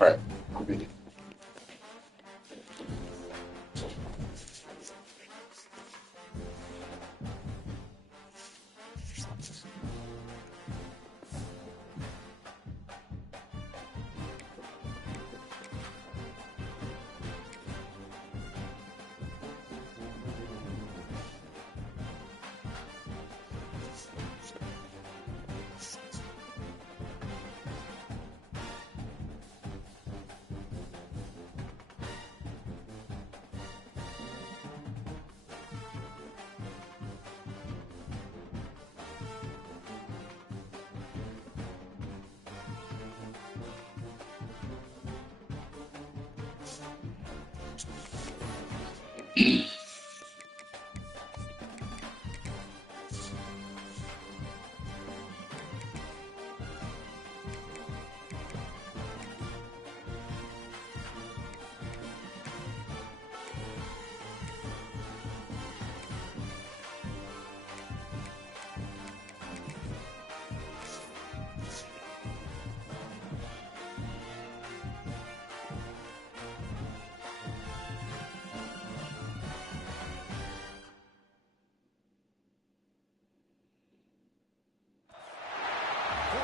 All right. Cool beans.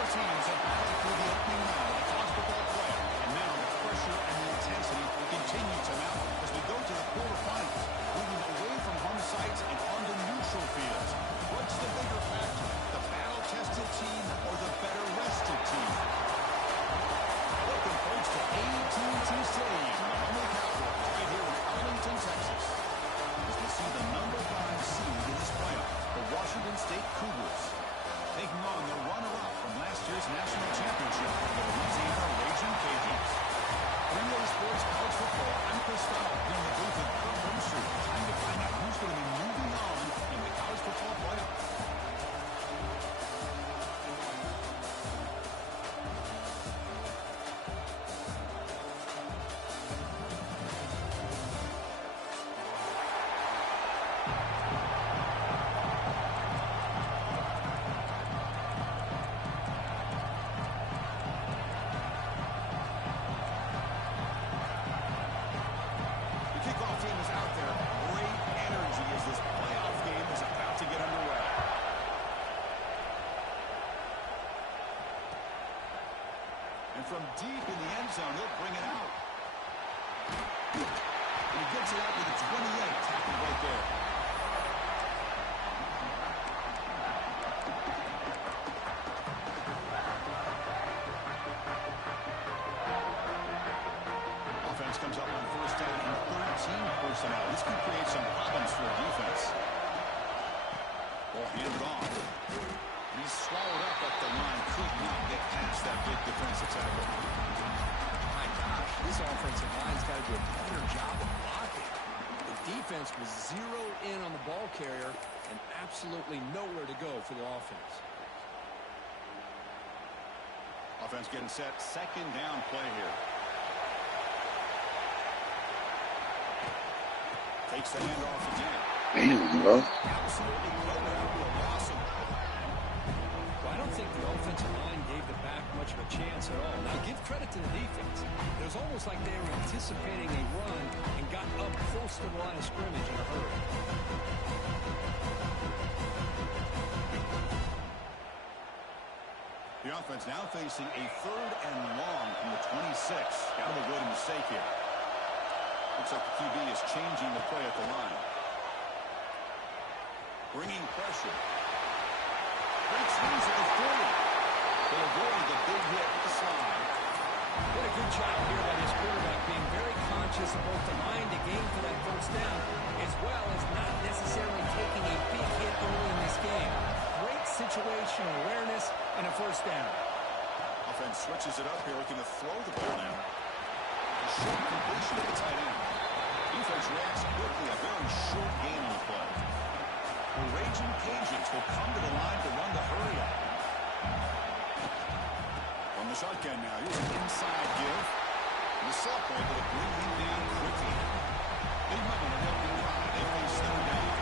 Teams have battled through the opening round of college football play, and now the pressure and the intensity continue to mount as we go to the quarterfinals, moving away from home sites and onto neutral fields. What's the bigger factor, the battle-tested team or the better-rested team? Welcome, folks, to AT&T Stadium, the home of the Cowboys, right here in Arlington, Texas, as we see the number 5 seed in this playoff, the Washington State Cougars, taking on the runner-up from last year's national championship, the Louisiana Raging Cajuns. Three-way sports college football. I'm Chris Fowler here in the booth at Kurt Street. Time to find out who's going to be moving on in the college football playoff. From deep in the end zone, he'll bring it out. And he gets it out with a 28, tackled right there. Offense comes up on first down and 13 personnel. This could create some problems for a defense. Ball handed off. He's swallowed up at the line. Could not get past that big defensive tackle. My gosh, this offensive line's got to do a better job of blocking. The defense was zeroed in on the ball carrier and absolutely nowhere to go for the offense. Offense getting set. Second down play here. Takes the handoff again. Damn, bro. Absolutely nowhere to a loss of. I don't think the offensive line gave the back much of a chance at all. Now, give credit to the defense. It was almost like they were anticipating a run and got up close to the line of scrimmage in a hurry. The offense now facing a 3rd and long from the 26. Got to avoid a mistake here. Looks like the QB is changing the play at the line. Bringing pressure. Great swings at the 40. They'll avoid the big hit with the slide. What a good job here by this quarterback, being very conscious of both the line to gain for that first down, as well as not necessarily taking a big hit early in this game. Great situational awareness and a first down. Offense switches it up here, looking to throw the ball now. A short completion at the tight end. Defense reacts quickly, a very short gain on the play. The Raging Cajuns will come to the line to run the hurry up. From the shotgun now, here's an inside give. And the slot boy will bring him down quickly. Big moment of opening drive. They face 3rd down.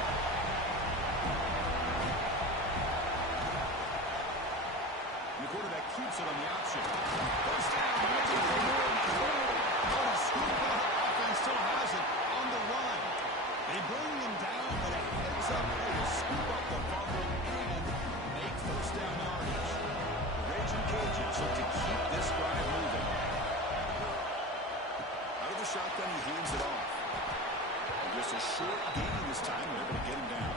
And the quarterback keeps it on the option. First down, looking for more. Oh, the offense still has it on the run. They bring him down, but a heads-up play to scoop up the fumble and make first down yardage. The Raging Cajuns look to keep this drive moving. Out of the shotgun, he hands it off. And just a short gain this time, they're able to get him down.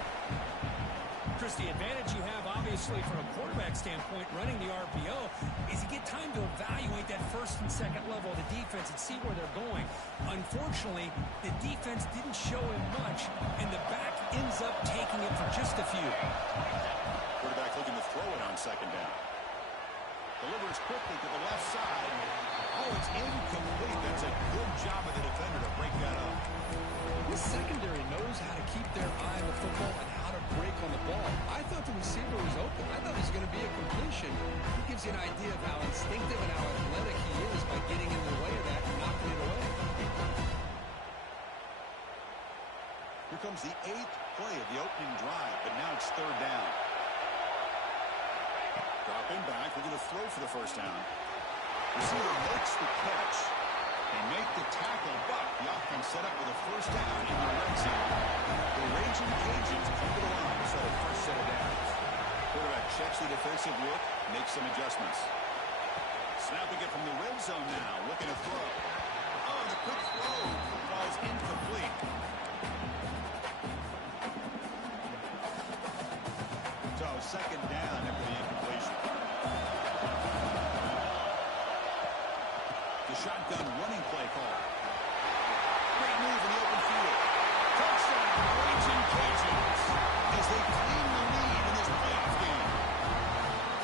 Chris, the advantage you have, obviously, from a quarterback standpoint, running the RPO, is you get time to evaluate that first and second level of the defense and see where they're going. Unfortunately, the defense didn't show him much, and the back ends up taking it for just a few. Quarterback looking to throw it on second down. Delivers quickly to the left side. Oh, it's incomplete. That's a good job of the defender to break that up. This secondary knows how to keep their eye on the football and how to break on the ball. I thought the receiver was open. I thought it was going to be a completion. It gives you an idea of how instinctive and how athletic he is by getting in the way of that and knocking it away. Here comes the 8th play of the opening drive, but now it's third down. Dropping back, we're going to throw for the first down. Receiver makes the catch. They make the tackle, but the offense set up with a first down in the red zone. The Raging Cajuns come to the line to set a first set of downs. Quarterback checks the defensive look, makes some adjustments. Snapping it from the red zone now, looking to throw. Oh, the quick throw falls incomplete. So second down after the incompletion. The shotgun running play call. Great move in the open field. Touchdown, Raging Cajuns, as they claim the lead in this playoff game.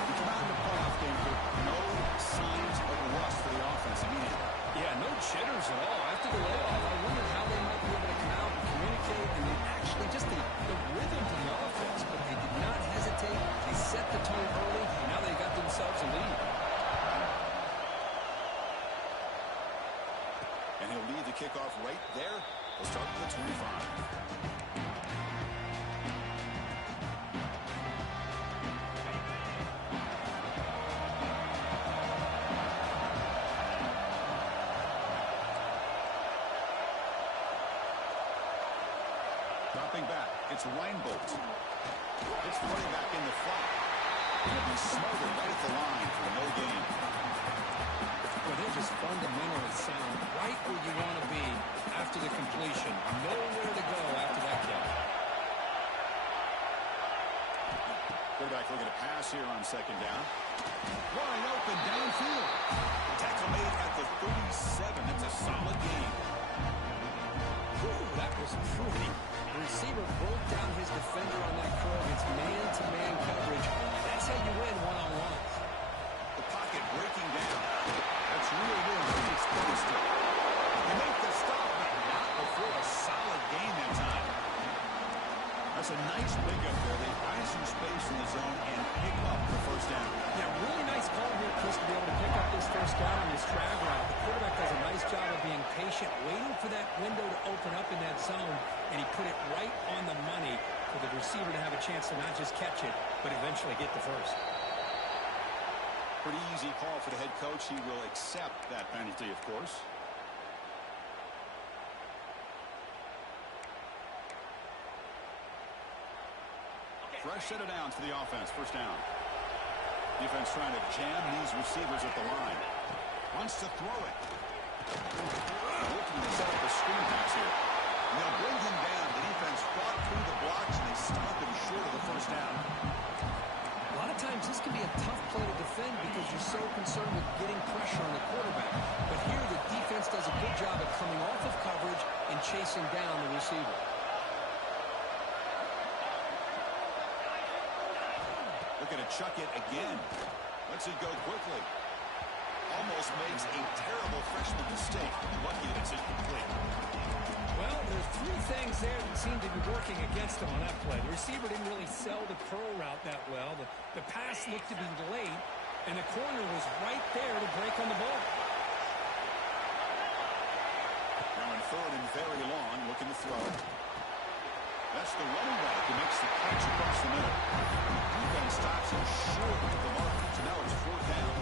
You come out in the playoff game with no signs of rust for the offense immediately. Yeah, no jitters at all. After the layoff, I wondered how they might be able to come out and communicate, and then actually just the rhythm to the offense. But they did not hesitate. They set the tone early, and now they got themselves a lead. And he'll lead the kickoff right there. He'll start with the 25. Dropping back, it's Reinbolt. It's the running back in the flat. He'll be smothered right at the line for no gain. Well, they're just fundamentally sound right where you want to be after the completion. Nowhere to go after that catch. Quarterback looking to pass here on second down. Wide open downfield. Tackle made at the 37. That's a solid gain. Ooh, that was pretty. The receiver broke down his defender on that curl against man-to-man coverage. That's how you win one-on-ones. The pocket breaking down. That's really good. It's close to. They make the stop, but not before a solid gain that time. That's a nice pickup there. They find some space in the zone and pick up the first down. Yeah, really nice call here, Chris, to be able to pick up this first down on this drag route. The quarterback does a nice job of being patient, waiting for that window to open up in that zone, and he put it right on the money for the receiver to have a chance to not just catch it, but eventually get the first. Pretty easy call for the head coach. He will accept that penalty, of course. Fresh set of downs for the offense. First down. Defense trying to jam these receivers at the line. Wants to throw it. Looking to set up a screen pass here. And they'll bring him down. The defense fought through the blocks, and they stopped him short of the first down. A lot of times this can be a tough play to defend because you're so concerned with getting pressure on the quarterback. But here the defense does a good job of coming off of coverage and chasing down the receiver. Looking to chuck it again. Lets it go quickly. Almost makes a terrible freshman mistake. Lucky that it's incomplete. Well, there's three things there that seem to be working against him on that play. The receiver didn't really sell the curl route that well. The pass looked to be late, and the corner was right there to break on the ball. Now in third and very long, looking to throw. That's the running back who makes the catch across the middle. Defense stops him short of the mark, so now it's fourth down.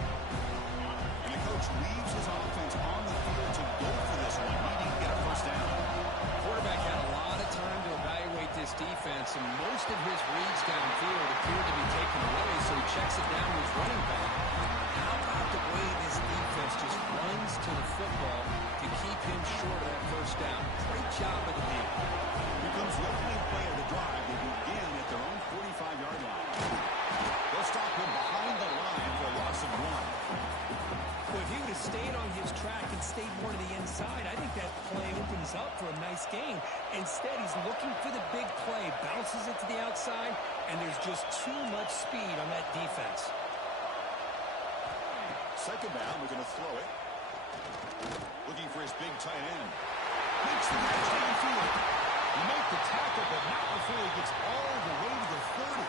And the coach leaves his offense on the checks it down with running back. How about the way this defense just runs to the football to keep him short of that first down? Great job of the D. Here comes the opening play of the drive. They begin at their own 45-yard line. They'll stop him behind the line for a loss of 1. Well, if he would have stayed on his track and stayed more to the inside, I think that play opens up for a nice gain. Instead, he's looking for the big play, bounces it to the outside, and there's just too much speed on that defense. Second down, we're going to throw it. Looking for his big tight end. Makes the catch downfield. He made the tackle, but not before he gets all the way to the 30.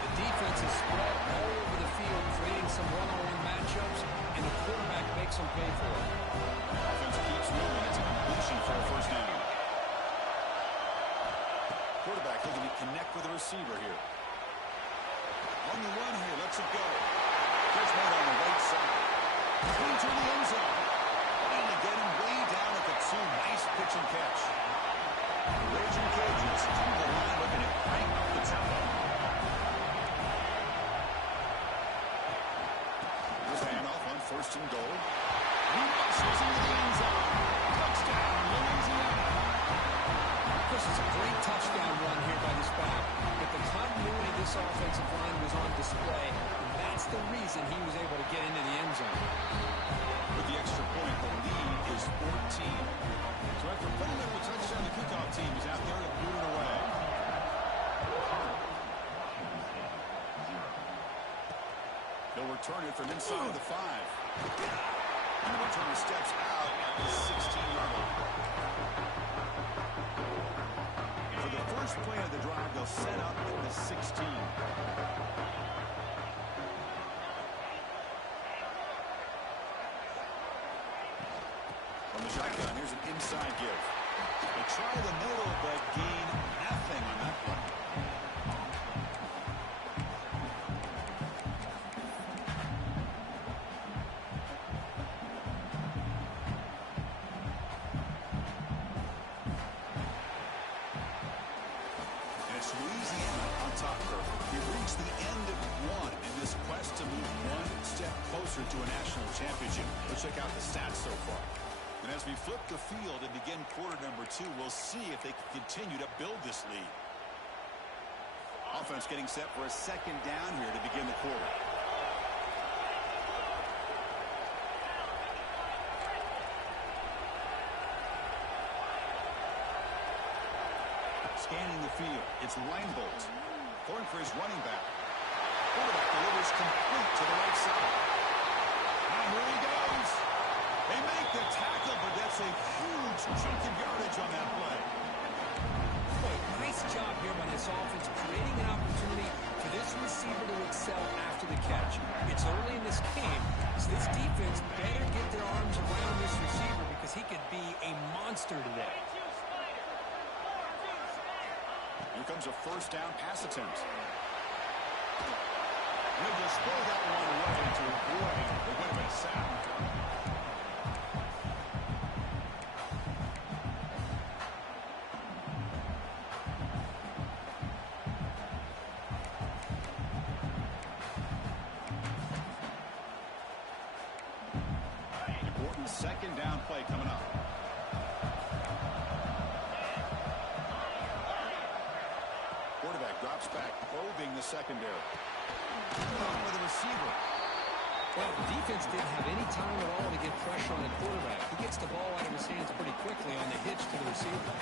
The defense is spread all over the field, creating some one-on-one matchups, and the quarterback makes them pay for it. Offense keeps moving. It's a completion for a first down. Quarterback looking to connect with the receiver here. On the run here, lets it go. There's one on the right side. Into the end zone. Trying to get him way down at the 2. Nice pitch and catch. Raging Cajuns to the line, looking to crank up the tempo. Here's handoff on first and goal. He muscles into the end zone. Touchdown, Louisiana. This is a great touchdown run here by this back, but the continuity of this offensive line was on display. That's the reason he was able to get into the end zone. With the extra point, the lead is 14. So after putting up a touchdown, the kickoff team is out there to boot it away. They'll return it from inside of the 5. And the returner steps out at the 16-yard line. For the first play of the drive, they'll set up at the 16. From the shotgun, here's an inside give. They try the middle, but gain nothing on that play. And it's Louisiana on top curve. We've reached the end of one in this quest to move one step closer to a national championship. Let's check out the stats so far. And as we flip the field and begin quarter number 2, we'll see if they can continue to build this lead. Offense getting set for a second down here to begin the quarter. Scanning the field, it's Reinbold. Throwing for his running back. Quarterback delivers complete to the right side. Now here he goes. They make the tackle, but that's a huge chunk of yardage on that play. Boy, nice job here by this offense, creating an opportunity for this receiver to excel after the catch. It's early in this game, so this defense better get their arms around this receiver because he could be a monster today. Here comes a first down pass attempt. He'll just throw that one away to avoid the Whitman sack. Important second down play coming up. Quarterback drops back, probing the secondary. With the receiver. Well, the defense didn't have any time at all to get pressure on the quarterback. He gets the ball out of his hands pretty quickly on the hitch to the receiver.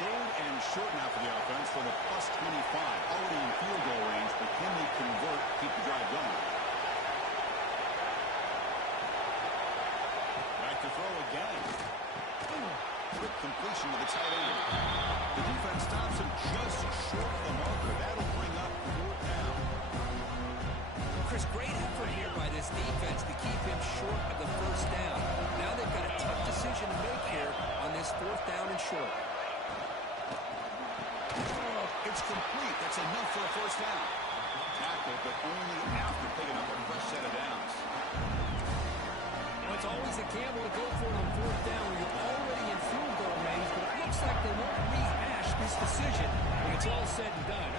Third and short now for the offense for the plus 25. Already in field goal range, but can they convert, keep the drive going? Back to throw again. Quick completion to the tight end. The defense stops him just short of the marker. That'll bring up fourth down. Chris, great effort here by this defense to keep him short of the first down. Now they've got a tough decision to make here on this fourth down and short. It's complete. That's enough for a first down. Tackle, but only after picking up a fresh set of downs. Well, it's always a gamble to go for it on fourth down when you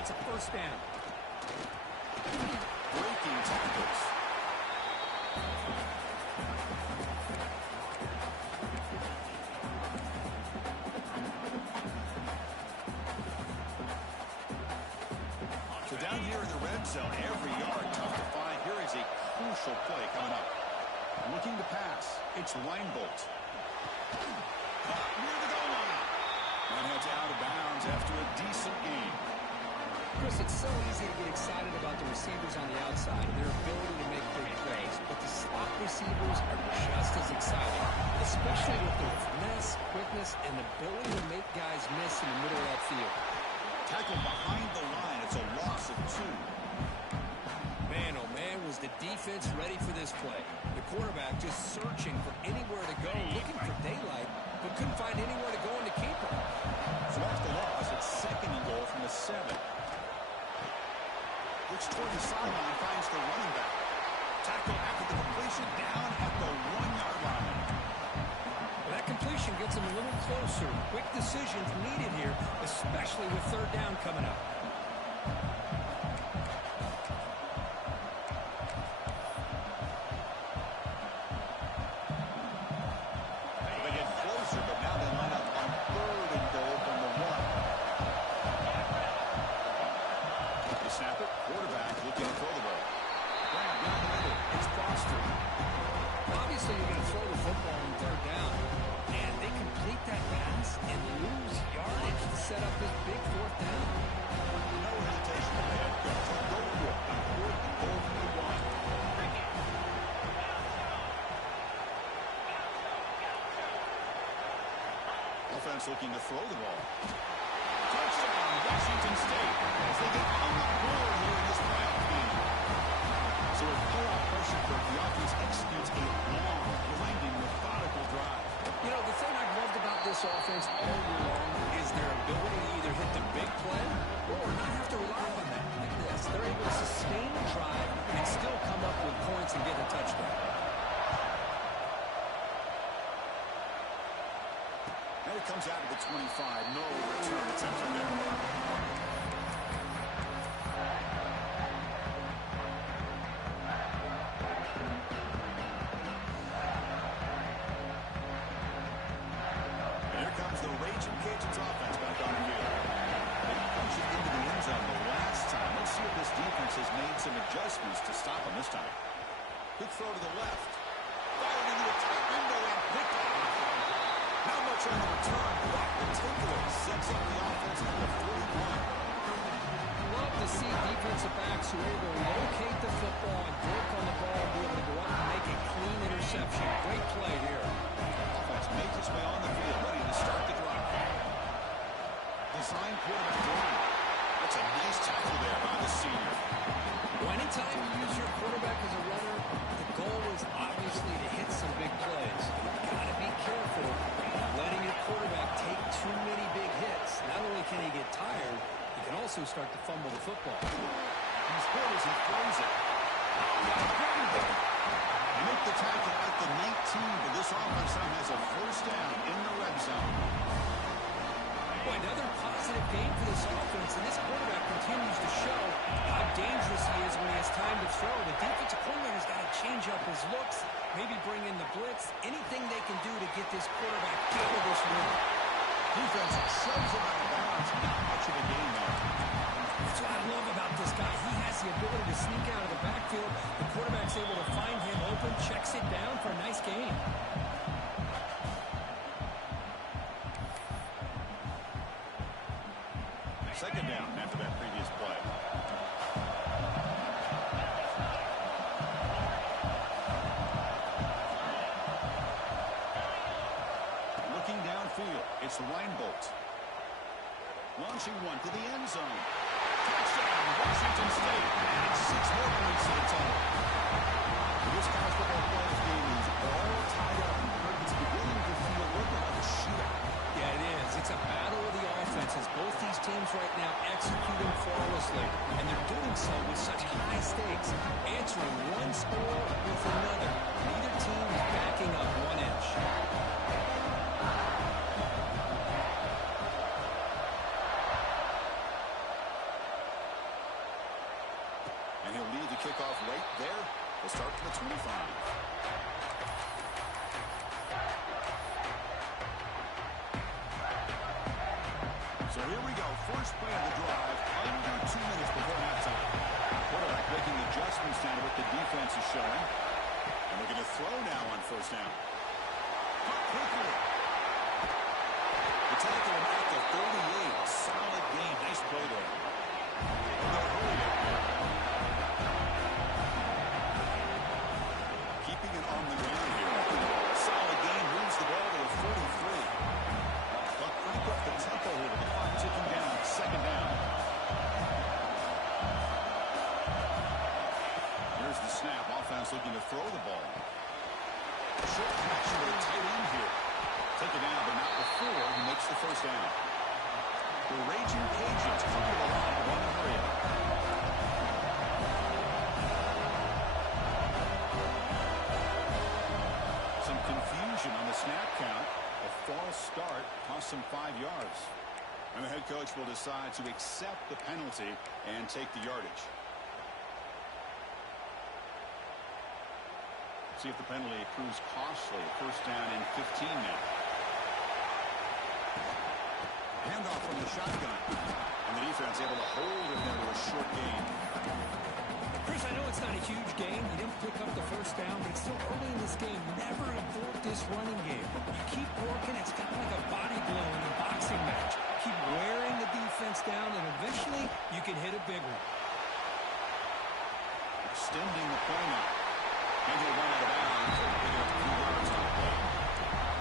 That's a first down. Breaking tackles. So down here in the red zone, every yard tough to find. Here is a crucial play coming up. Looking to pass. It's Reinbolt. Caught near the goal line. And heads out of bounds after a decent game. Chris, it's so easy to get excited about the receivers on the outside and their ability to make big plays, but the slot receivers are just as exciting, especially with their finesse, quickness, and ability to make guys miss in the middle of that field. Tackled behind the line. It's a loss of 2. Man, oh man, was the defense ready for this play. The quarterback just searching for anywhere to go, looking for daylight, but couldn't find anywhere to go in the keeper. So that's the loss. It's 2nd and goal from the 7. Looks toward the sideline, finds the running back. Tackle after the completion, down at the 1-yard line. Well, that completion gets him a little closer. Quick decisions needed here, especially with 3rd down coming up. They get closer, but now they line up on 3rd and goal from the 1. The snapper, quarterback looking to throw the ball. Grab down the middle. It's Foster. Obviously, you're going to throw the football on 3rd down, and they complete that pass and lose yardage to set up this big 4th down. No hesitation from the head coach. Go for it. 4th and goal from the 1. Offense looking to throw the ball. Touchdown, Washington State, as they get on the board here in this playoff game. So with playoff pressure, the offense executes a long, winding, methodical drive. You know, the thing I've loved about this offense all year long is their ability to either hit the big play or not have to rely on that like this. They're able to sustain the drive and still come up with points and get a touchdown. And it comes out of the 25. No return attempt there. Here comes the Raging Cajuns offense back on the field. They punch it into the end zone the last time. Let's see if this defense has made some adjustments to stop them this time. Quick throw to the left. Fired into a tight window and picked off. Not much on the return, but the takeaway sets up the offense at the 41. Love to see defensive backs who are able to locate the football and break on the ball and be able to go up and make a clean interception. Great play here. Offense makes its way on the field, ready to start the drive. Design quarterback run. That's a nice tackle there by the senior. Well, anytime you use your quarterback as a runner, the goal is obviously to hit some big plays. You've got to be careful letting your quarterback take too many big hits. Not only can he get tired, he can also start to fumble the football. He's good as he throws it. They make the tackle at the 19, but this offense now has a first down in the red zone. Boy, another positive game for this offense, and this quarterback continues to show how dangerous he is when he has time to throw. The defensive coordinator's got to change up his looks, maybe bring in the blitz, anything they can do to get this quarterback out of this rhythm. Defense shoves him out of bounds. Not much of a gain there. That's what I love about this guy. He has the ability to sneak out of the backfield. The quarterback's able to find him open, checks it down for a nice gain. Second down after that previous play. Looking downfield, it's Reinbolt. Launching one to the end zone. Touchdown, Washington State. And 6 more points to the total. This college football playoff game is all tied up. It's beginning to feel a little bit like a shootout. Yeah, it is. It's a battle of the offenses. Both these teams right now executing flawlessly, and they're doing so with such high stakes, answering one score with another. Neither team is backing up 1 inch. 25. So here we go. First play of the drive, under 2 minutes before halftime. Quarterback making adjustments down to what the defense is showing. And looking to throw now on first down. Caught quickly. The tackle him at the 38. Solid game. Nice play there. And they'll hurry up here. Keeping it on the ground here. Solid game. Moves the ball to the 43. But crank up the tempo here with the clock ticking down. Second down. Here's the snap. Offense looking to throw the ball. Short connection with a tight end here. Take it down, but not before he makes the first down. The Raging Cajuns come to the line to run the hurry up. Some confusion on the snap count. A false start cost him 5 yards. And the head coach will decide to accept the penalty and take the yardage. See if the penalty proves costly. First down and 15 now. Handoff from the shotgun. And the defense able to hold it there to a short gain. Chris, I know it's not a huge game. You didn't pick up the first down, but it's still early in this game. Never abort this running game. You keep working. It's kind of like a body blow in a boxing match. Keep wearing the defense down, and eventually you can hit a big one. Extending the play now. And he'll run out of bounds. Picking up 2 yards on the play.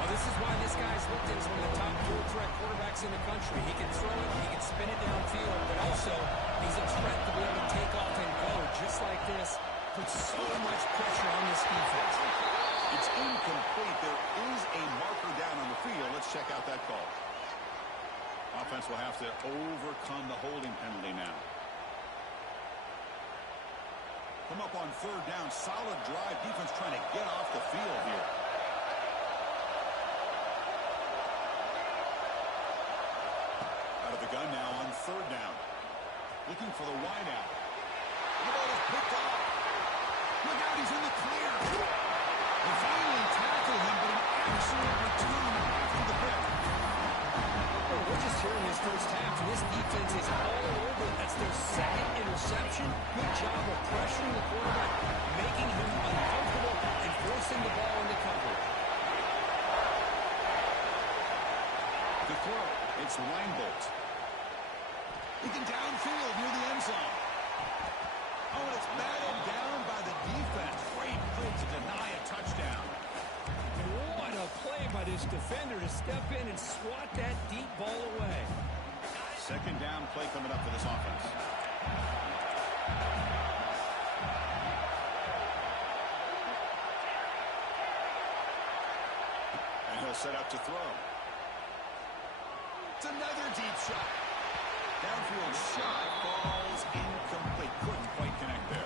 Well, this is why this guy's looked at as one of the top dual threat quarterbacks in the country. He can throw it, he can spin it downfield, but also he's a threat to be able to take off and go just like this. Puts so much pressure on this defense. It's incomplete. There is a marker down on the field. Let's check out that call. Offense will have to overcome the holding penalty now. Come up on third down. Solid drive. Defense trying to get off the field here. Out of the gun now on third down. Looking for the wideout. The ball is picked off. Look out, he's in the clear. They finally tackle him, but an excellent return after the pick. Well, we're just here in this first half, and this defense is all over. That's their second interception. Good job of pressuring the quarterback, making him uncomfortable, and forcing the ball into coverage. The throw, it's Reinbolt. Looking downfield near the end zone. Oh, and it's batted down by the defense. Great play to deny a touchdown. What a play by this defender to step in and swat that deep ball away. Second down play coming up for this offense. And he'll set up to throw. It's another deep shot. Downfield shot falls incomplete. Couldn't quite connect there.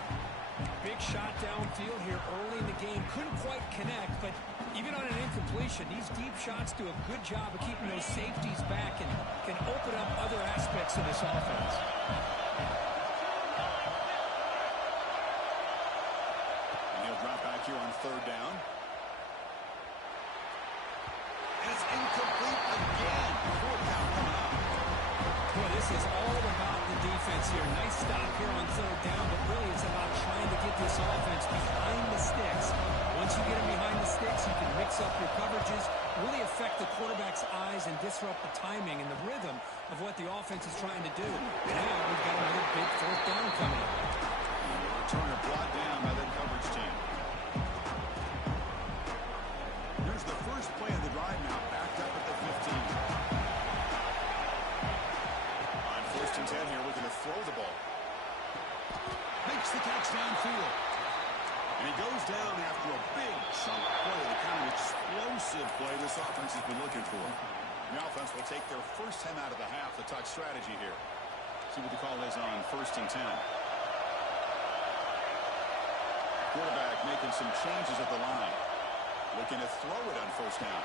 Big shot downfield here early in the game. Couldn't quite connect, but even on an incompletion, these deep shots do a good job of keeping those safeties back and can open up other aspects of this offense. And he'll drop back here on third down. And it's incomplete again. Fourth down coming up. Boy, this is all about the defense here. Nice stop here on third down, but really it's about trying to get this offense behind the sticks. Once you get them behind the sticks, you can mix up your coverages, really affect the quarterback's eyes and disrupt the timing and the rhythm of what the offense is trying to do. And now we've got another big fourth down coming up. Returner brought down by the coverage team. Here's the first play of the drive now, backed up at the 15. On first and 10 here, looking to throw the ball. Makes the catch downfield. And he goes down after a big chunk play, the kind of explosive play this offense has been looking for. The offense will take their first 10 out of the half, the touch strategy here. See what the call is on first and 10. Quarterback making some changes at the line. Looking to throw it on first down.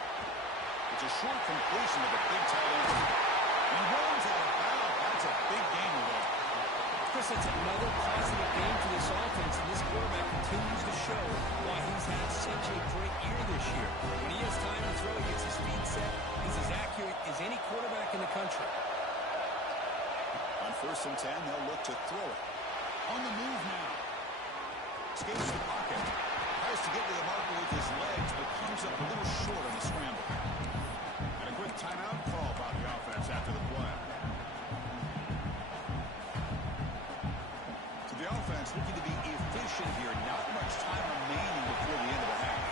It's a short completion of a big tight end. He runs out of bounds. That's a big gainer there. Chris, it's another positive game for this offense, and this quarterback continues to show why he's had such a great year this year. When he has time to throw, he gets his feet set. He's as accurate as any quarterback in the country. On 1st and 10, they'll look to throw it. On the move now. Escapes the pocket. Tries to get to the marker with his legs, but comes up a little short on the scramble. And a quick timeout call by the offense after the play. So the offense looking to be efficient here. Not much time remaining before the end of the half.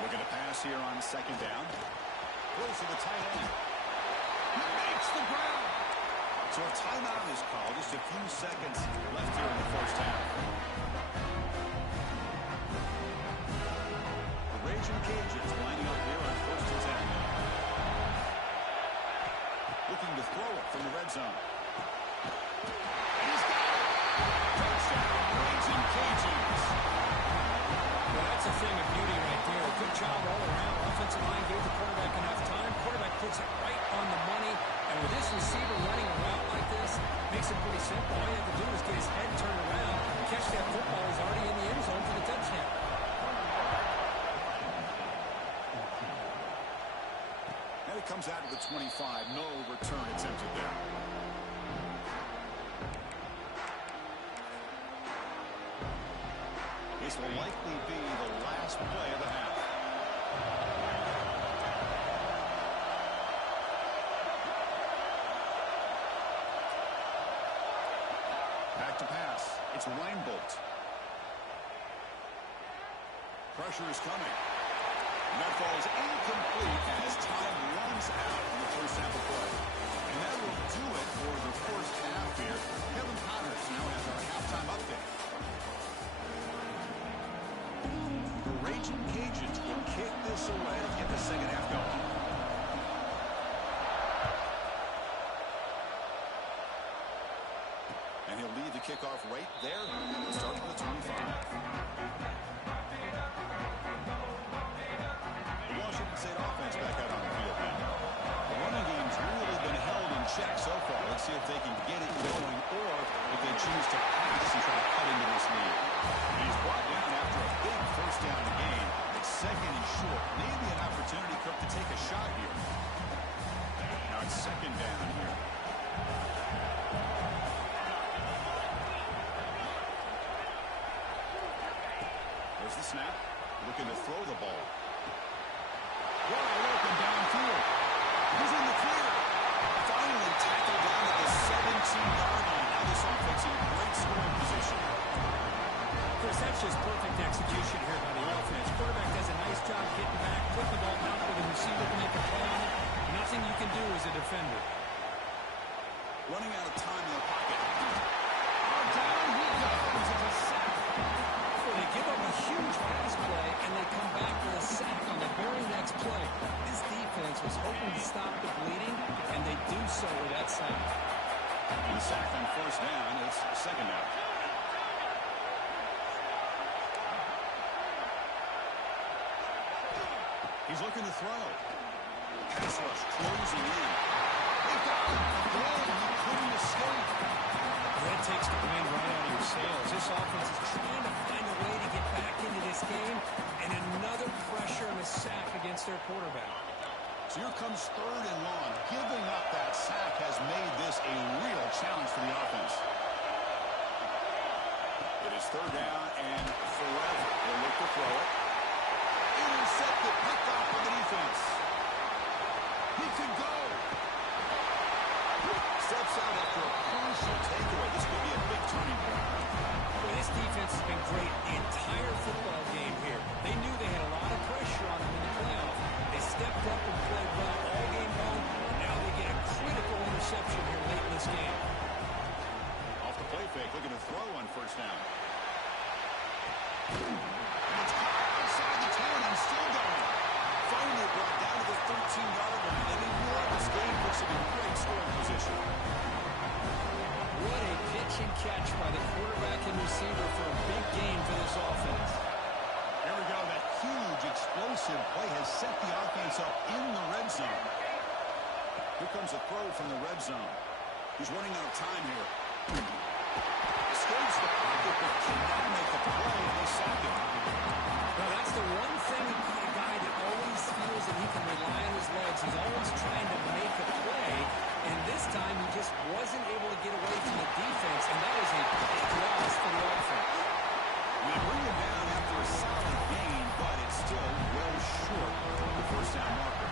Looking to pass here on 2nd down. Throws to the tight end. He makes the ground. So a timeout is called. Just a few seconds left here in the 1st half. The Raging Cajuns lining up here on 1st and 10. Looking to throw it from the red zone. He's got it. Touchdown, Raging Cajuns. Well, that's a thing of beauty right there. Good job all around. Offensive line gave the quarterback enough time. Quarterback puts it right on the money. And with this receiver running around like this, makes it pretty simple. All you have to do is get his head turned around, catch that football. He's already in the end zone for the touchdown. And it comes out to the 25. No return attempted there. This will likely be the last play of the half. Back to pass. It's Reinbolt. Pressure is coming. And that ball is incomplete as time runs out in the 1st half of play. And that will do it for the 1st half here. Kevin Connors now has our halftime update. The Raging Cajuns will kick this away to get the 2nd half going. And he'll lead the kickoff right there. Starting with 25. The Washington State offense back out on the field now. The running game's really been held in check so far. Let's see if they can get it going or if they choose to pass and try to cut into this lead. And he's brought down after a big 1st down gain. It's 2nd and short. Maybe an opportunity, Cook, to take a shot here. Now it's 2nd down here. There's the snap. Looking to throw the ball. Wide open downfield. He's in the clear. Finally tackled down at the 17-yard line. Now this offense in great scoring position. Chris, that's just perfect execution here by the offense. Quarterback does a nice job getting back, put the ball out where the receiver can make a play on it. Nothing you can do as a defender. Running out of time in the pocket. Down he goes. It's a sack. Well, they give up a huge pass play, and they come back with a sack on the very next play. This defense was hoping to stop the bleeding, and they do so with that sack. The sack on 1st down. It's 2nd down. He's looking to throw. Pass rush closing in. They got him. He couldn't escape. That takes the wind right out of your sails. This offense is trying to find a way to get back into this game, and another pressure and a sack against their quarterback. So here comes 3rd and long. Giving up that sack has made this a real challenge for the offense. It is 3rd down and forever. They'll look to throw it. Intercepted, picked off by the defense. He could go. Steps out after a crucial takeaway. This could be a big turning point. Well, this defense has been great the entire football game here. They knew they had a lot of pressure on them in the playoff. They stepped up and played well all game long. Now they get a critical interception here late in this game. Off the play fake, looking to throw on 1st down. And it's caught outside the 10 and still going. Finally brought down to the 13-yard line. They need more of this game. Puts them in great scoring position. What a pitch and catch by the quarterback and receiver for a big game for this offense. Here we go. That huge explosive play has set the offense up in the red zone. Here comes a throw from the red zone. He's running out of time here. Escapes the pocket, but cannot make a play, and they sack him. Well, that's the one thing about a guy that always feels that he can rely on his legs. He's always trying to make a play, and this time he just wasn't able to get away from the defense, and that is a big loss for the offense. They bring him down after a solid gain, but it's still well short of the first down marker.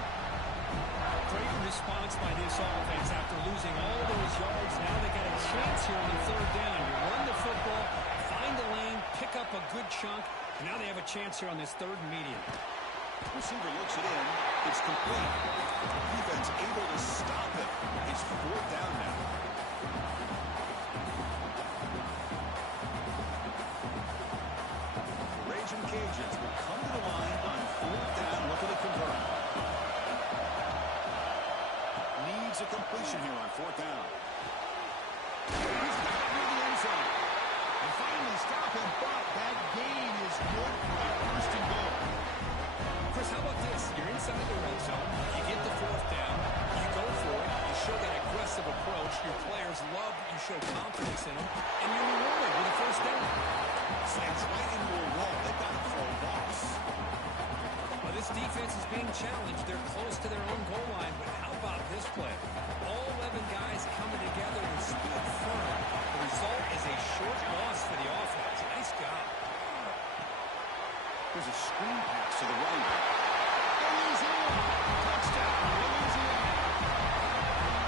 Great response by this offense after losing all those yards. Now they got a chance here on the third down. You run the football, find the lane, pick up a good chunk. Now they have a chance here on this third and medium. Receiver looks it in. It's complete. Defense able to stop it. It's fourth down now. Raging Cajuns will come to the line on fourth down, looking to convert. Needs a completion here on fourth down. He's got it near the end zone. And finally stop him, but that gain is good for a first and goal. Chris, how about this? You're inside the red zone. You get the fourth down. You go for it. You show that aggressive approach. Your players love you show confidence in them. And you're rewarded with a first down. Slants right into a wall. They've got it for a loss. Well, this defense is being challenged. They're close to their own goal line. But how about this play? All 11 guys coming together and stood firm. The result is a short loss for the offense. Nice job. There's a screen pass to the running back. Louisiana! Touchdown, Louisiana!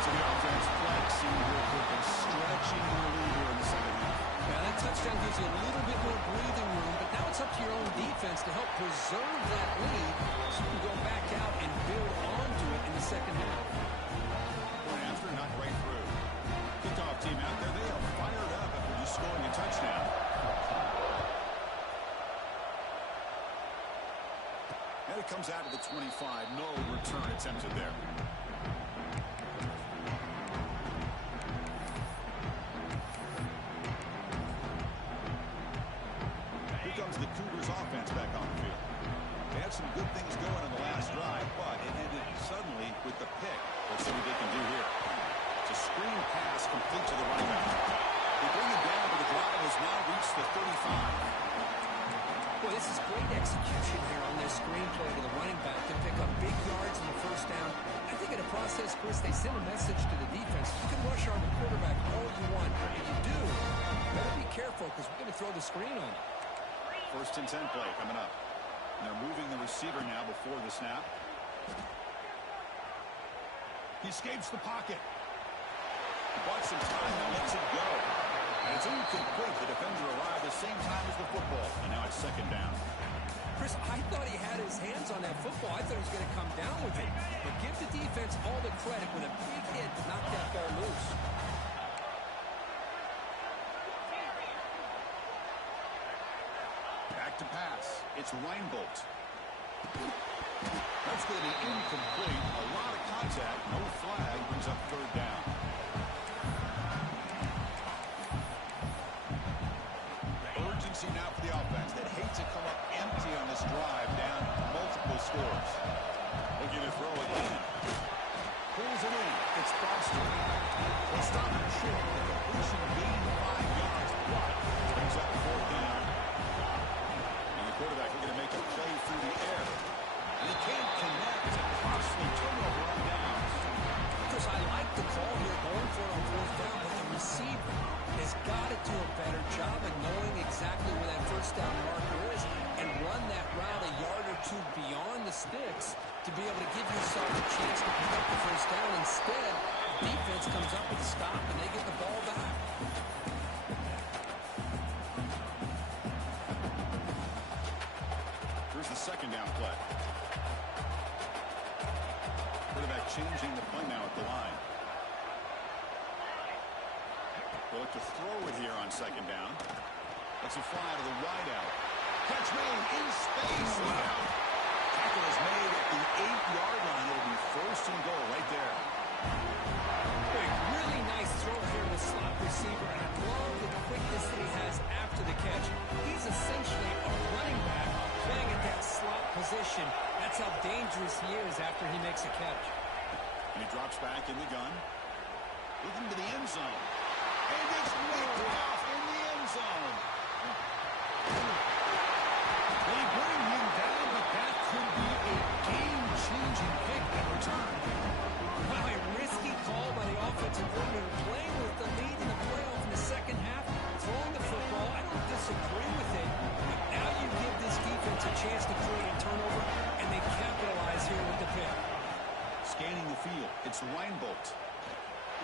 So the offense flexing real quick and stretching the lead here in the second half. Now that touchdown gives you a little bit more breathing room, but now it's up to your own defense to help preserve that lead so you can go back out and build onto it in the second half. Point after, not right through. Kickoff team out there, they are fired up after just scoring a touchdown. And it comes out of the 25. No return attempted there. Here comes the Cougars offense back on the field. They had some good things going on the last drive, but it ended suddenly with the pick. Let's see what they can do here. It's a screen pass complete to the running back. They bring it down, but the drive has now reached the 35. Well, this is great execution here on this screenplay to the running back to pick up big yards in the first down. I think in the process, Chris, they send a message to the defense. You can rush our quarterback all you want. If you do, you better be careful because we're going to throw the screen on you. First and 10 play coming up. And they're moving the receiver now before the snap. He escapes the pocket. He bought some time and lets it go. And it's incomplete. The defender arrived the same time as the football. And now it's second down. Chris, I thought he had his hands on that football. I thought he was going to come down with it. But give the defense all the credit with a big hit to knock that ball loose. Back to pass. It's Reinbolt. That's going to be incomplete. A lot of contact. No flag. Brings up third down. Urgency now for the offense that hate to come up empty on this drive, down multiple scores. Looking to throw again. Pulls it in. It's Foster. They'll stop him short. The completion gained 5 yards, but brings up fourth down. And the quarterback looking to make a play through the air. And he can't connect. It's a costly turnover on downs. Chris, I like the call here going for it on fourth down, but the receiver has got to do a better job of knowing exactly where that first down marker is and run that route a yard or two beyond the sticks to be able to give yourself a chance to pick up the first down. Instead, defense comes up with a stop and they get the ball back. Here's the second down play. Quarterback changing the play now at the line. They'll look to throw it here on second down. Let's a fly to the wide out. Catch made in space. Look out. Tackle is made at the 8-yard line. It'll be first and goal right there. A really nice throw here to the slot receiver, and I love the quickness that he has after the catch. He's essentially a running back playing at that slot position. position. That's how dangerous he is after he makes a catch. And he drops back in the gun. Looking to the end zone. And it's whipped off in the end zone. They bring him down, but that could be a game-changing pick in return. Well, a risky call by the offensive coordinator, playing with the lead in the playoff in the second half, throwing the football. I don't disagree with it, but now you give this defense a chance to create a turnover, and they capitalize here with the pick. Scanning the field, it's Reinbolt.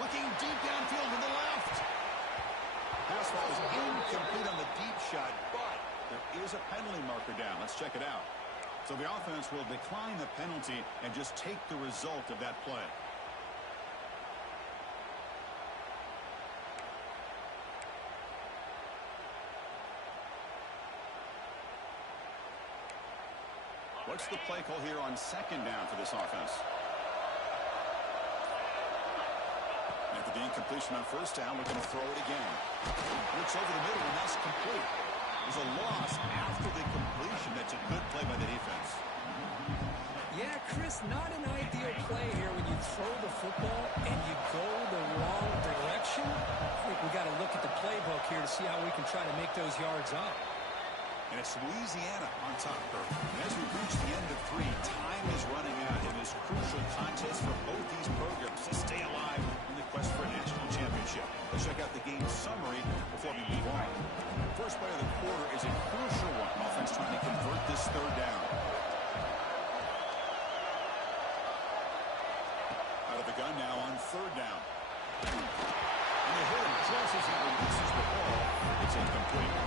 Looking deep downfield to the left. Pass ball is incomplete on the deep shot, but there is a penalty marker down. Let's check it out. So the offense will decline the penalty and just take the result of that play. What's the play call here on second down for this offense? After the incompletion on first down, we're going to throw it again. Looks over the middle, and that's complete. There's a loss after the completion. That's a good play by the defense. Yeah, Chris, not an ideal play here when you throw the football and you go the wrong direction. I think we got to look at the playbook here to see how we can try to make those yards up. And it's Louisiana on top of her. And as we reach the end of 3, time is running out in this crucial contest for both these programs to stay alive in the quest for a national championship. Let's check out the game summary before we move on. First play of the quarter is a crucial one. Offense trying to convert this third down. Out of the gun now on third down. And they hit him just as he releases the ball. It's incomplete.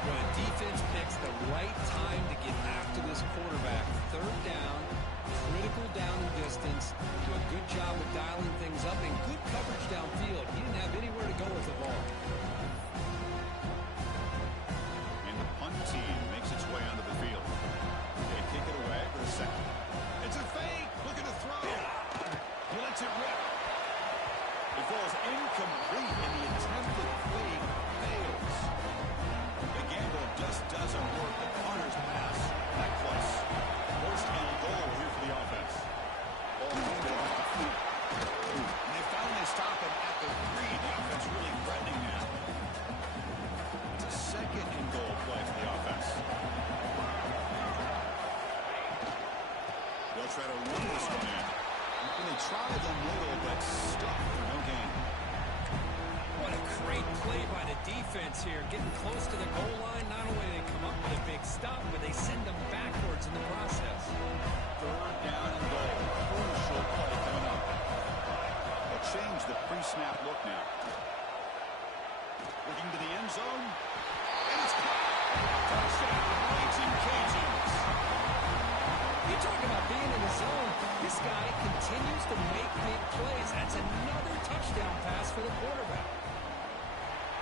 Well, the defense picks the right time to get after this quarterback. Third down, critical down and distance. Do a good job of dialing things up and good coverage downfield. He didn't have anywhere to go with the ball. And the punt team makes its way onto the field. They kick it away for the second. It's a fake. Looking to throw. He lets it rip. It falls incomplete, and the attempted fake fails. The gamble just doesn't work. The punter's pass that close. First and goal here for the offense. Ball handed off the feet. And they finally stop him at the 3. The offense really threatening now. It's a second and goal play for the offense. They'll try to run this one in. And they try the middle, but stuck for no gain. What a great play by the defense here. Getting close to the goal line. Not only do they come up with a big stop, but they send them backwards in the process. Third down and goal. Crucial play coming up. They'll change the pre-snap look now. Looking to the end zone. And it's caught. Touchdown, Raging Cajuns. You talk about being in the zone. This guy continues to make big plays. That's another touchdown pass for the quarterback.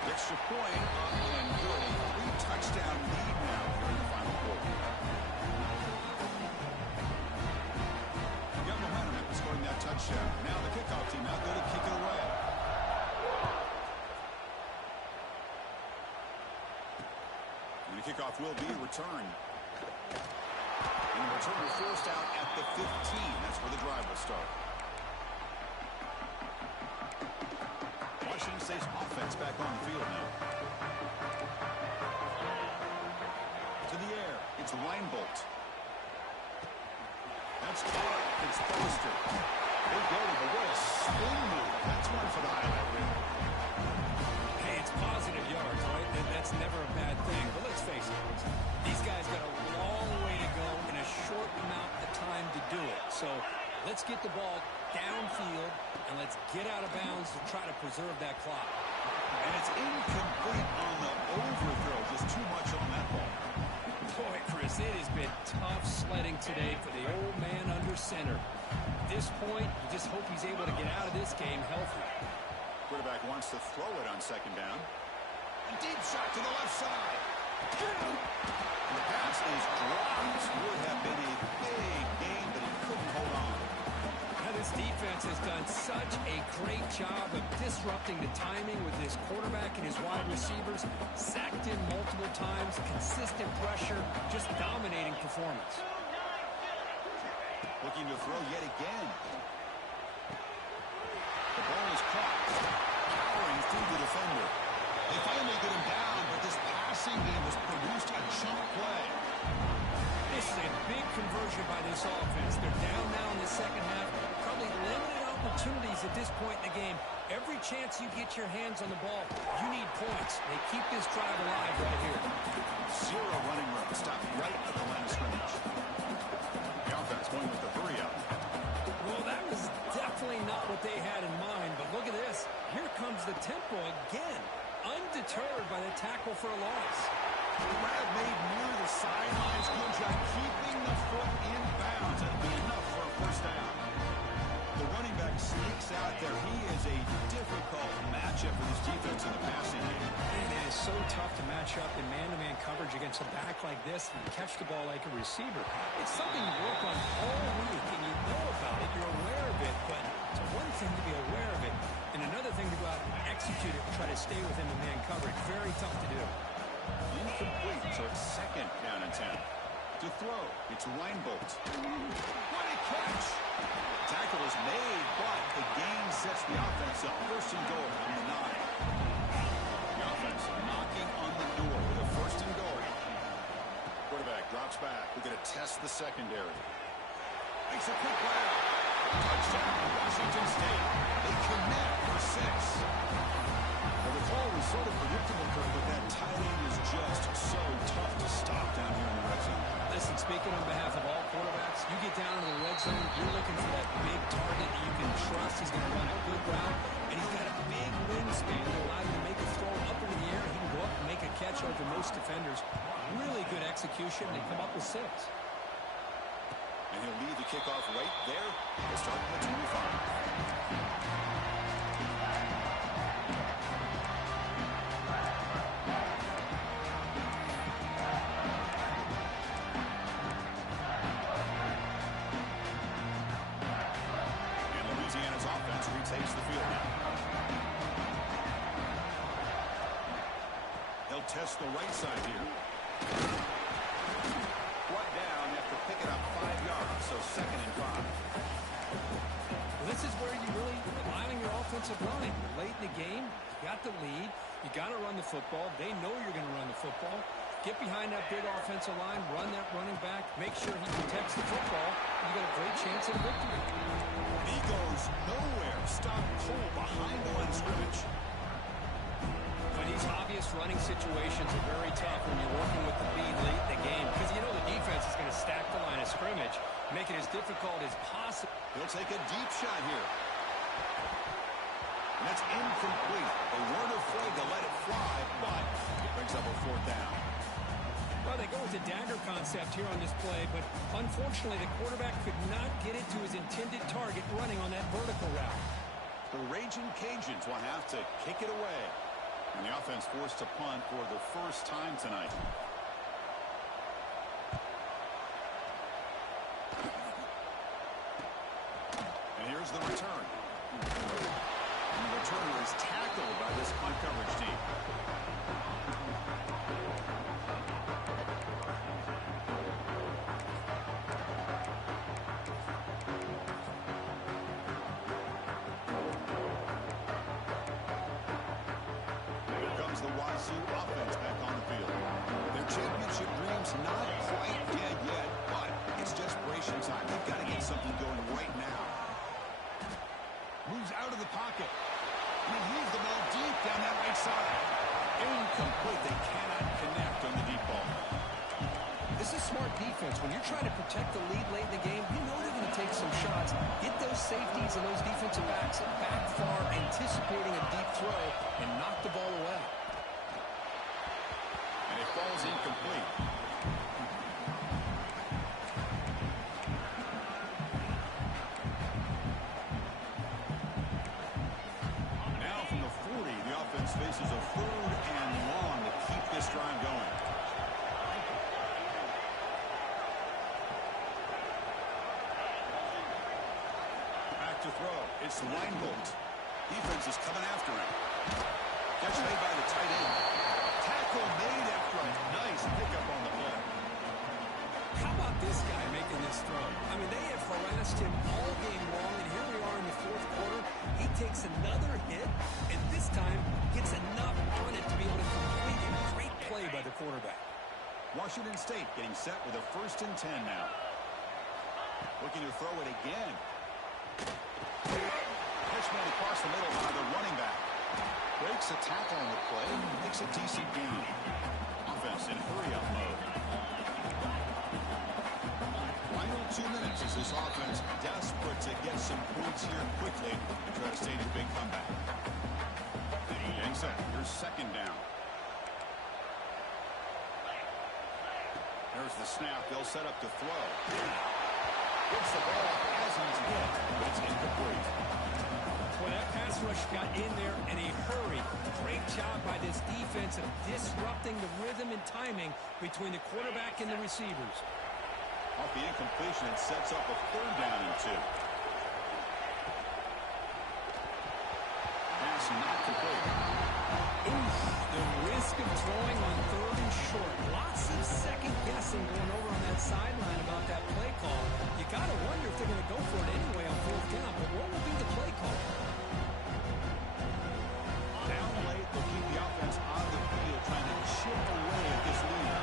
Extra point up and good. A 3-touchdown lead now here in the final quarter. Got momentum after scoring that touchdown. Now the kickoff team out there to kick it away. And the kickoff will be returned. And the return is forced out at the 15. That's where the drive will start. Washington State's offense back on the field now. To the air. It's Reinbolt. That's caught. It's Poster. They go to the way. Spin move. That's one for the highlight reel. Hey, it's positive yards, right? And that's never a bad thing. But let's face it, these guys got a long way to go in a short amount of time to do it. So let's get the ball downfield and let's get out of bounds to try to preserve that clock. And it's incomplete on the overthrow. Just too much on that ball. Boy, Chris, it has been tough sledding today for the old man under center. At this point, you just hope he's able to get out of this game healthy. Quarterback wants to throw it on second down. A deep shot to the left side. And the pass is dropped. Would have been a big gain, but he couldn't hold on. Now this defense has done such a great job of disrupting the timing with his quarterback and his wide receivers. Sacked him multiple times, consistent pressure, just dominating performance. Looking to throw yet again. The ball is caught. Powering through the defender. They finally get him down, but this passing game has produced a chunk play. This is a big conversion by this offense. They're down now in the second half. Probably limited opportunities at this point in the game. Every chance you get your hands on the ball, you need points. They keep this drive alive right here. Zero running room. Stop right at the line of scrimmage. The offense going with the hurry up. Well, that was definitely not what they had in mind, but look at this. Here comes the tempo again. Undeterred by the tackle for a loss. Grab made near the sidelines. Good job keeping the foot in bounds. That'll be enough for a first down. The running back sneaks out there. He is a difficult matchup for this defense in the passing game. And it is so tough to match up in man-to-man coverage against a back like this and catch the ball like a receiver. It's something you work on all week, and you know about it. You're aware of it, but it's one thing to be aware of it, and another thing to go out and execute it and try to stay within the man coverage. Very tough to do. Incomplete, so it's second down and 10. To throw, it's Reinbolt. What a catch! Tackle is made, but the gain sets the offense up. First and goal from the 9. The offense knocking on the door with a first and goal. Quarterback drops back. We're going to test the secondary. Makes a quick grab. Touchdown, Washington State. They connect for 6. Well, the call was sort of predictable, Kurt, but that tight end is just so tough to stop down here in the red zone. Listen, speaking on behalf of all quarterbacks, you get down into the red zone, you're looking for that big target that you can trust. He's going to run a good route, and he's got a big wingspan to allow you to make a throw up into the air. He can go up and make a catch over most defenders. Really good execution. They come up with 6. And he'll lead the kickoff right there. We'll start at the 25. Takes the field now. They'll test the right side here. Brought down after picking up 5 yards, so second and 5. Well, this is where you really rely on your offensive line. You're late in the game, you got the lead, you got to run the football. They know you're going to run the football. Get behind that big offensive line, run that running back, make sure he protects the football. You got a great chance at a victory. He goes nowhere. Stop Cole behind the line of scrimmage. But these obvious running situations are very tough when you're working with the lead late in the game because you know the defense is going to stack the line of scrimmage, make it as difficult as possible. He'll take a deep shot here. And that's incomplete. A word of flag to let it fly, but it brings up a 4th down. Well, they go with the dagger concept here on this play, but unfortunately the quarterback could not get it to his intended target running on that vertical route. The Raging Cajuns will have to kick it away. And the offense forced to punt for the first time tonight. And here's the return. And the returner is tackled by this punt coverage team. The WSU offense back on the field. Their championship dreams not quite dead yet, but it's desperation time. They've got to get something going right now. Moves out of the pocket. And he heaves the ball deep down that right side. Incomplete. They cannot connect on the deep ball. This is smart defense. When you're trying to protect the lead late in the game, you know they're going to take some shots. Get those safeties and those defensive backs back far, anticipating a deep throw, and knock the ball away. And it falls incomplete. Now from the 40, the offense faces a 3rd and long to keep this drive going. To throw. It's Reinbolt. Defense is coming after him. Catch made by the tight end. Tackle made after a nice pickup on the play. How about this guy making this nice throw. I mean, they have harassed him all game long, and here we are in the fourth quarter. He takes another hit, and this time gets enough on it to be able to complete it. Great play by the quarterback. Washington State getting set with a 1st and 10 now. Looking to throw it again. Pitch man across the middle by the running back. Breaks a tackle on the play. Makes a decent gain. Offense in hurry-up mode. Final 2 minutes as this offense desperate to get some points here quickly and try to stage a big comeback. And set. Here's 2nd down. There's the snap. They'll set up to throw. Gets the ball as he's hit, but it's incomplete. Well, that pass rush got in there in a hurry. Great job by this defense of disrupting the rhythm and timing between the quarterback and the receivers. Off the incompletion, it sets up a 3rd down and 2. Pass not complete. Oof, the risk of throwing on 3rd and short. Lots of second guessing going over on that sideline about that play call. You got to wonder if they're going to go for it anyway on 4th down, but what will be the play call? Down late, they'll keep the offense on the field, trying to chip away at this lead.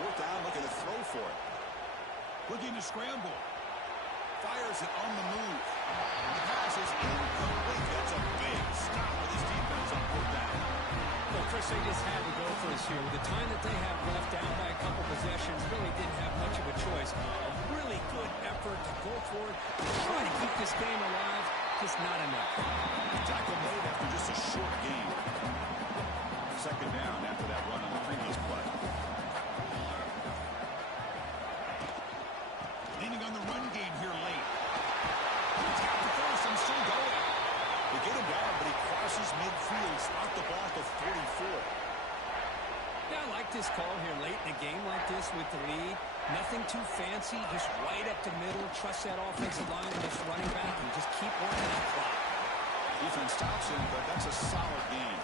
4th down, looking to throw for it. Looking to scramble. Fires it on the move. The pass is incomplete. That's a big stop with his defense on 4th down. Well, Chris, they just had to go for this here. With the time that they have left, down by a couple possessions, really didn't have much of a choice. A really good effort to go for it, to try to keep this game alive, just not enough. Tackle made after just a short gain. 2nd down after that run on the previous play. Leaning on the run game here late. He's got the first and still going. They get him down, but he crosses midfield, spot the ball at the 44. Yeah, I like this call here late in a game like this with the lead. Nothing too fancy, just right up the middle. Trust that offensive line and this running back and just keep working that clock. Defense stops him, but that's a solid game.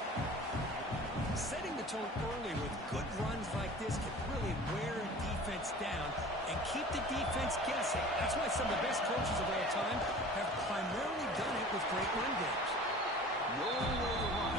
Setting the tone early with good runs like this can really wear a defense down and keep the defense guessing. That's why some of the best coaches of all time have primarily done it with great run games. No way to run